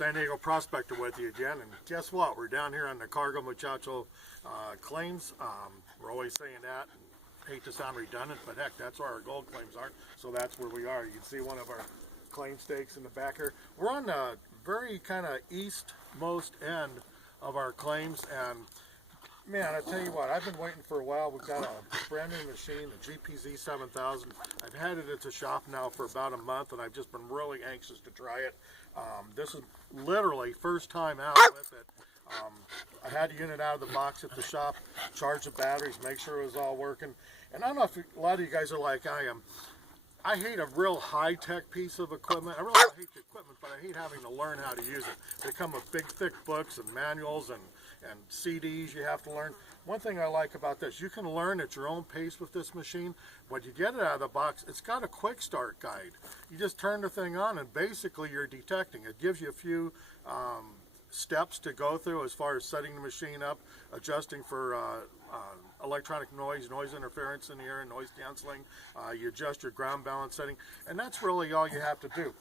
San Diego Prospector with you again, and guess what? We're down here on the Cargo Muchacho claims. We're always saying that. Hate to sound redundant, but heck, that's where our gold claims are, so that's where we are. You can see one of our claim stakes in the back here. We're on the very kind of eastmost end of our claims, and man, I tell you what, I've been waiting for a while. We've got a brand new machine, the Gpz 7000. I've had it at the shop now for about a month, and I've just been really anxious to try it. This is literally first time out with it. I had the unit out of the box at the shop, charge the batteries, make sure it was all working. And I don't know if a lot of you guys are like I am. I hate a real high-tech piece of equipment. I really don't hate the equipment, but I hate having to learn how to use it. They come with big, thick books and manuals and CDs you have to learn. One thing I like about this, you can learn at your own pace with this machine. When you get it out of the box, it's got a quick start guide. You just turn the thing on and basically you're detecting. It gives you a few steps to go through as far as setting the machine up, adjusting for electronic noise interference in the air, noise canceling. You adjust your ground balance setting, and that's really all you have to do.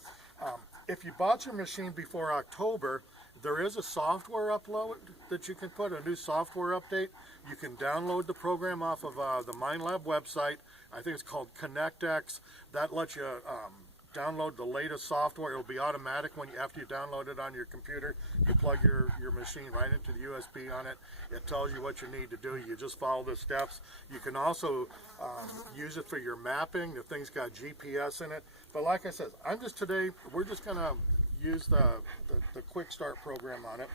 If you bought your machine before October, there is a software upload that you can put, a new software update. You can download the program off of the Minelab website. I think it's called ConnectX. That lets you download the latest software. It'll be automatic after you download it on your computer. You plug your machine right into the USB on it. It tells you what you need to do. You just follow the steps. You can also use it for your mapping. The thing's got GPS in it. But like I said, we're just going to use the Quick Start program on it.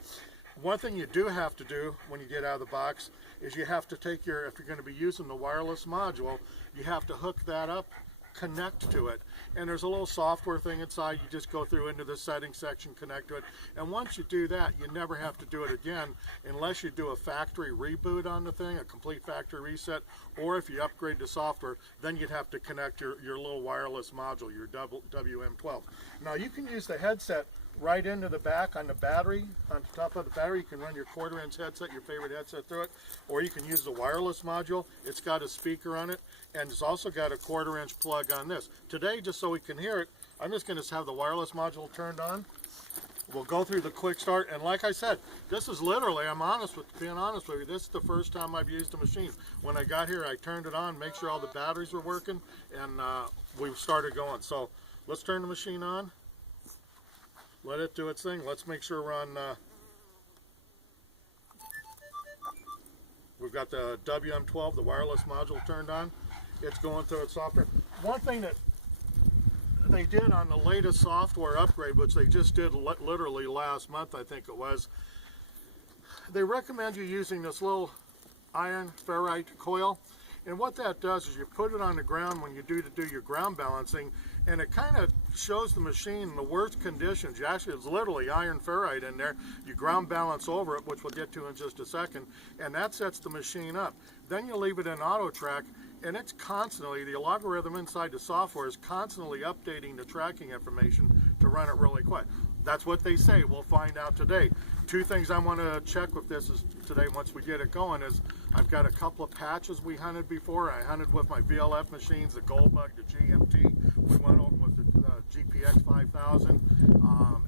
One thing you do have to do when you get out of the box is you have to take if you're going to be using the wireless module, you have to hook that up, connect to it, and there's a little software thing inside. You just go through into the settings section, connect to it, and once you do that, you never have to do it again unless you do a factory reboot on the thing, a complete factory reset, or if you upgrade the software, then you'd have to connect your little wireless module, your WM12. Now you can use the headset right into the back on the battery, on the top of the battery. You can run your quarter-inch headset, your favorite headset through it, or you can use the wireless module. It's got a speaker on it, and it's also got a quarter-inch plug on this. Today, just so we can hear it, I'm just going to have the wireless module turned on. We'll go through the quick start, and like I said, this is literally, being honest with you, this is the first time I've used the machine. When I got here, I turned it on, make sure all the batteries were working, and we started going. So let's turn the machine on. Let it do its thing. Let's make sure we're on, we've got the WM12, the wireless module turned on. It's going through its software. One thing that they did on the latest software upgrade, which they just did literally last month, I think it was, they recommend you using this little iron ferrite coil. And what that does is you put it on the ground when you do your ground balancing, and it kind of shows the machine in the worst conditions. It's literally iron ferrite in there. You ground balance over it, which we'll get to in just a second, and that sets the machine up. Then you leave it in auto track, and it's constantly, the algorithm inside the software is constantly updating the tracking information to run it really quick. That's what they say. We'll find out today. Two things I want to check with this is today, once we get it going, is I've got a couple of patches we hunted before. I hunted with my VLF machines, the Goldbug, the GMT. We went over with the GPX 5000,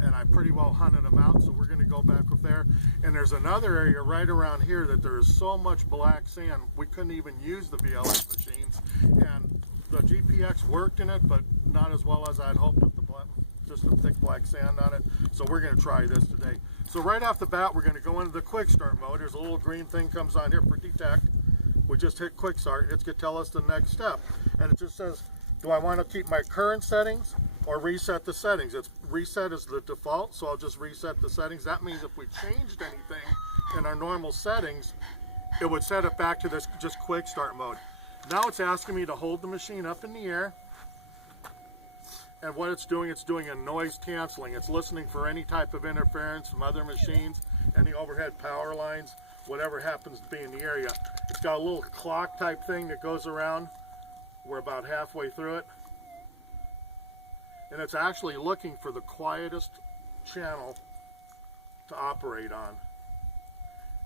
and I pretty well hunted them out, so we're going to go back up there. And there's another area right around here that there is so much black sand, we couldn't even use the VLF machines. And the GPX worked in it, but not as well as I'd hoped with the black, just a thick black sand on it. So we're going to try this today. So right off the bat, we're going to go into the quick start mode. There's a little green thing comes on here for detect. We just hit quick start, and it's going to tell us the next step. And it just says, do I want to keep my current settings or reset the settings? It's reset is the default, so I'll just reset the settings. That means if we changed anything in our normal settings, it would set it back to this just quick start mode. Now it's asking me to hold the machine up in the air. And what it's doing a noise canceling. It's listening for any type of interference from other machines, any overhead power lines, whatever happens to be in the area. It's got a little clock type thing that goes around. We're about halfway through it. And it's actually looking for the quietest channel to operate on.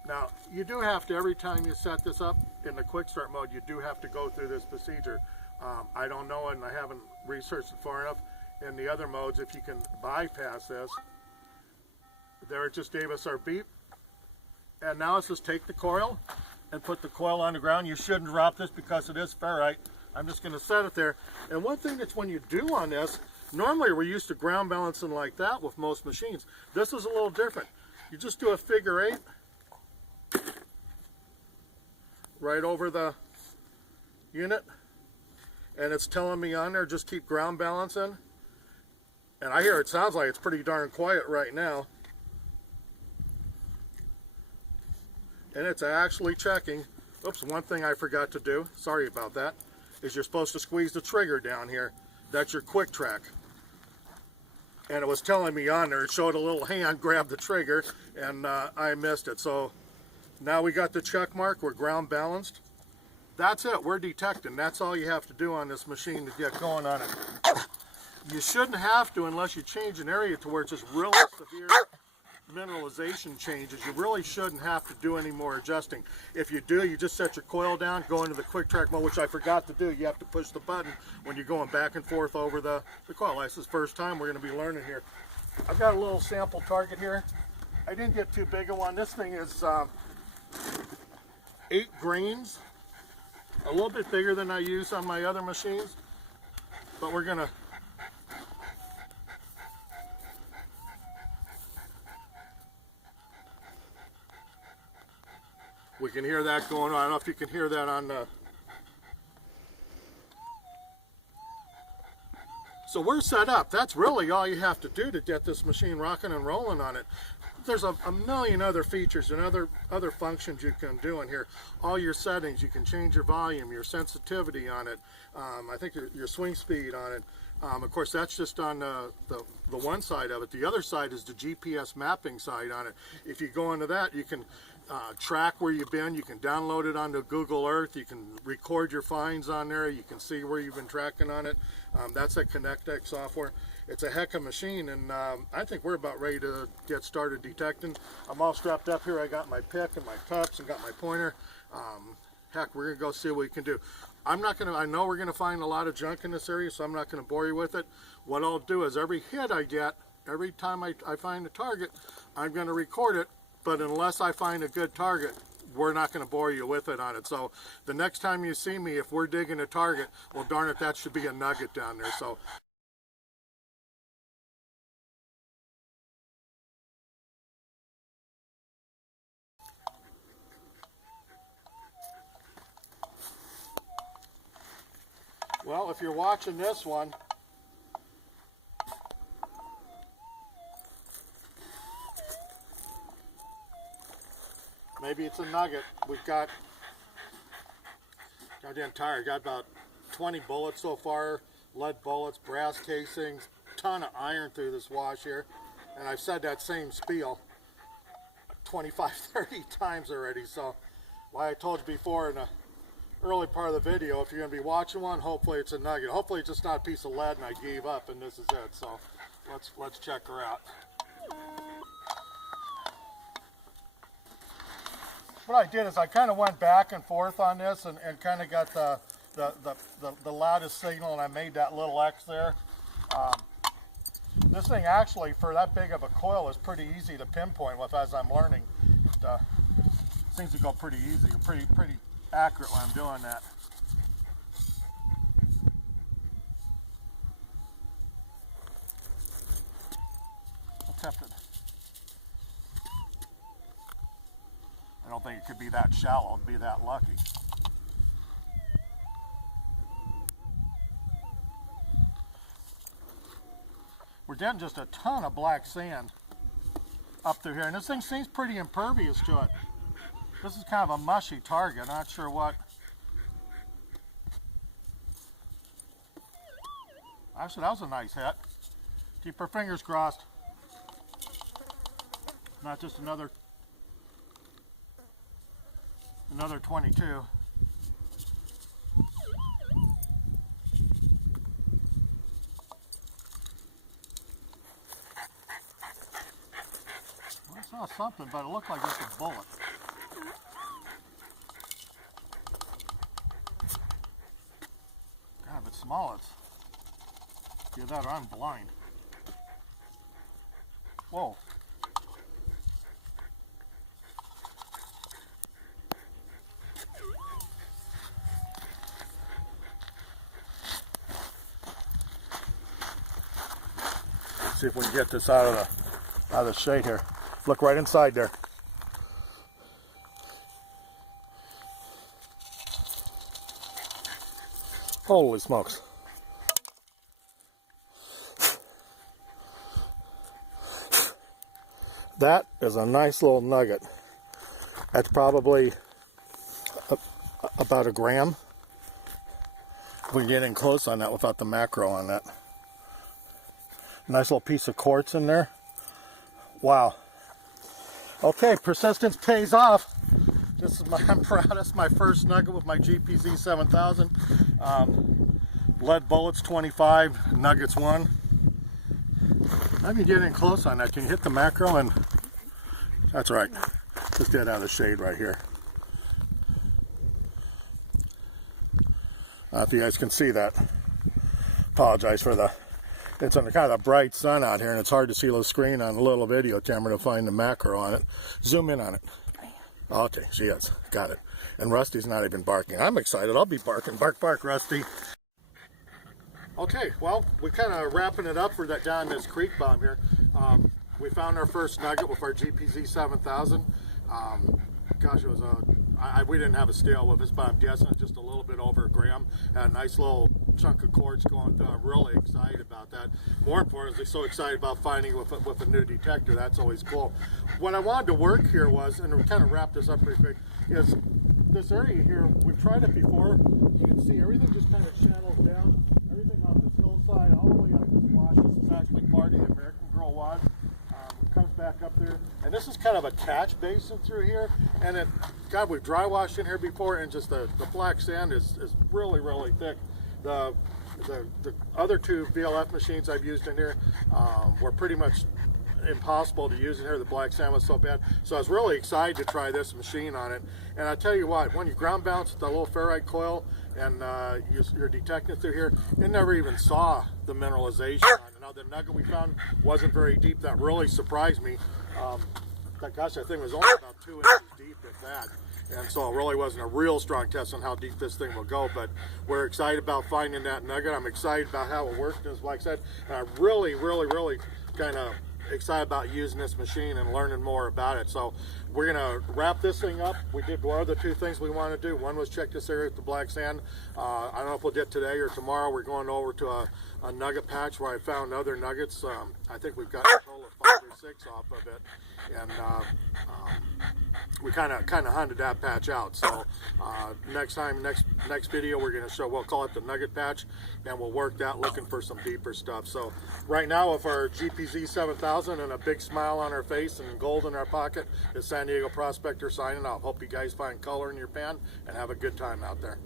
Now, you do have to, every time you set this up in the quick start mode, you do have to go through this procedure. I don't know, and I haven't researched it far enough in the other modes if you can bypass this. There it just gave us our beep. And now it's just take the coil and put the coil on the ground. You shouldn't drop this because it is ferrite. I'm just going to set it there. And one thing that's when you do on this, normally we're used to ground balancing like that with most machines. This is a little different. You just do a figure 8 right over the unit, and it's telling me on there just keep ground balancing. And I hear it sounds like it's pretty darn quiet right now. And it's actually checking. Oops, one thing I forgot to do, sorry about that, is you're supposed to squeeze the trigger down here. That's your quick track. And it was telling me on there, it showed a little hand grab the trigger, and I missed it. So now we got the check mark, we're ground balanced. That's it, we're detecting. That's all you have to do on this machine to get going on it. You shouldn't have to unless you change an area to where it's just really severe mineralization changes. You really shouldn't have to do any more adjusting. If you do, you just set your coil down, go into the quick track mode, which I forgot to do. You have to push the button when you're going back and forth over the coil. This is the first time we're going to be learning here. I've got a little sample target here. I didn't get too big a one. This thing is 8 grains, a little bit bigger than I use on my other machines, but we're going to we can hear that going on. I don't know if you can hear that on the... So we're set up. That's really all you have to do to get this machine rocking and rolling on it. There's a million other features and other functions you can do in here. All your settings, you can change your volume, your sensitivity on it. I think your swing speed on it. Of course, that's just on the one side of it. The other side is the GPS mapping side on it. If you go into that, you can track where you've been. You can download it onto Google Earth. You can record your finds on there. You can see where you've been tracking on it. That's a ConnectX software. It's a heck of a machine, and I think we're about ready to get started detecting. I'm all strapped up here. I got my pick and my cups and got my pointer. Heck, we're gonna go see what we can do. I know we're gonna find a lot of junk in this area, so I'm not gonna bore you with it. What I'll do is every hit I get, every time I find a target, I'm gonna record it. But unless I find a good target, we're not going to bore you with it on it. So the next time you see me, if we're digging a target, well, darn it, that should be a nugget down there. So well, if you're watching this one, maybe it's a nugget. We've got, goddamn tired, got about 20 bullets so far, lead bullets, brass casings, ton of iron through this wash here. And I've said that same spiel 25, 30 times already. So, like I told you before in the early part of the video, if you're going to be watching one, hopefully it's a nugget. Hopefully it's just not a piece of lead and I gave up and this is it. So, let's check her out. What I did is I kind of went back and forth on this and kind of got the loudest signal, and I made that little X there. This thing actually, for that big of a coil, is pretty easy to pinpoint with as I'm learning. It seems to go pretty easy, pretty accurate when I'm doing that. What's happening? I don't think it could be that shallow and be that lucky. We're getting just a ton of black sand up through here, and this thing seems pretty impervious to it. This is kind of a mushy target. Not sure what. Actually, that was a nice hit. Keep our fingers crossed. Not just another 22. Well, I saw something, but it looked like just a bullet. God, if it's small, it's either that or I'm blind. Whoa. See if we can get this out of the shade here. Look right inside there. Holy smokes. That is a nice little nugget. That's probably about a gram. If we get in close on that without the macro on that. Nice little piece of quartz in there. Wow. Okay, persistence pays off. This is I'm proudest, my first nugget with my Gpz 7000. Lead bullets 25, nuggets 1. I can get in close on that. Can you hit the macro? And that's right. Just get out of the shade right here. If you guys can see that. Apologize for the, it's under kind of a bright sun out here and it's hard to see the screen on a little video camera to find the macro on it. Zoom in on it. Okay, she is. Got it. And Rusty's not even barking. I'm excited. I'll be barking. Bark, bark, Rusty. Okay, well, we're kind of wrapping it up for that down this creek bottom here. We found our first nugget with our Gpz 7000. Gosh, it was we didn't have a scale with us, but I'm guessing it's just a little bit over a gram. Had a nice little chunk of quartz going through. I'm really excited about that. More importantly, so excited about finding with a new detector. That's always cool. What I wanted to work here was, and we kind of wrap this up pretty quick, is this area here. We've tried it before. You can see everything just kind of channels down. Everything off this hillside all the way up this wash. This is actually part of the American Girl Wash. Comes back up there, and this is kind of a catch basin through here. And it, God, we've dry washed in here before, and just the black sand is really, really thick. The other two VLF machines I've used in here were pretty much impossible to use in here. The black sand was so bad. So I was really excited to try this machine on it. And I tell you what, when you ground bounce with the little ferrite coil and you're detecting through here, it never even saw the mineralization on it. Now the nugget we found wasn't very deep. That really surprised me. Gosh, that thing was only about 2 inches deep, if that. And so it really wasn't a real strong test on how deep this thing will go, but we're excited about finding that nugget. I'm excited about how it works, as like I said, and I'm really, really, really kind of excited about using this machine and learning more about it. So we're gonna wrap this thing up. We did one of the two things we want to do. One was check this area with the black sand. I don't know if we'll get today or tomorrow. We're going over to a nugget patch where I found other nuggets. I think we've got a total of 5 or 6 off of it, and we kind of hunted that patch out. So next video we're going to show, we'll call it the nugget patch, and we'll work that looking for some deeper stuff. So right now with our Gpz 7000 and a big smile on our face and gold in our pocket, is San Diego Prospector signing off. Hope you guys find color in your pan and have a good time out there.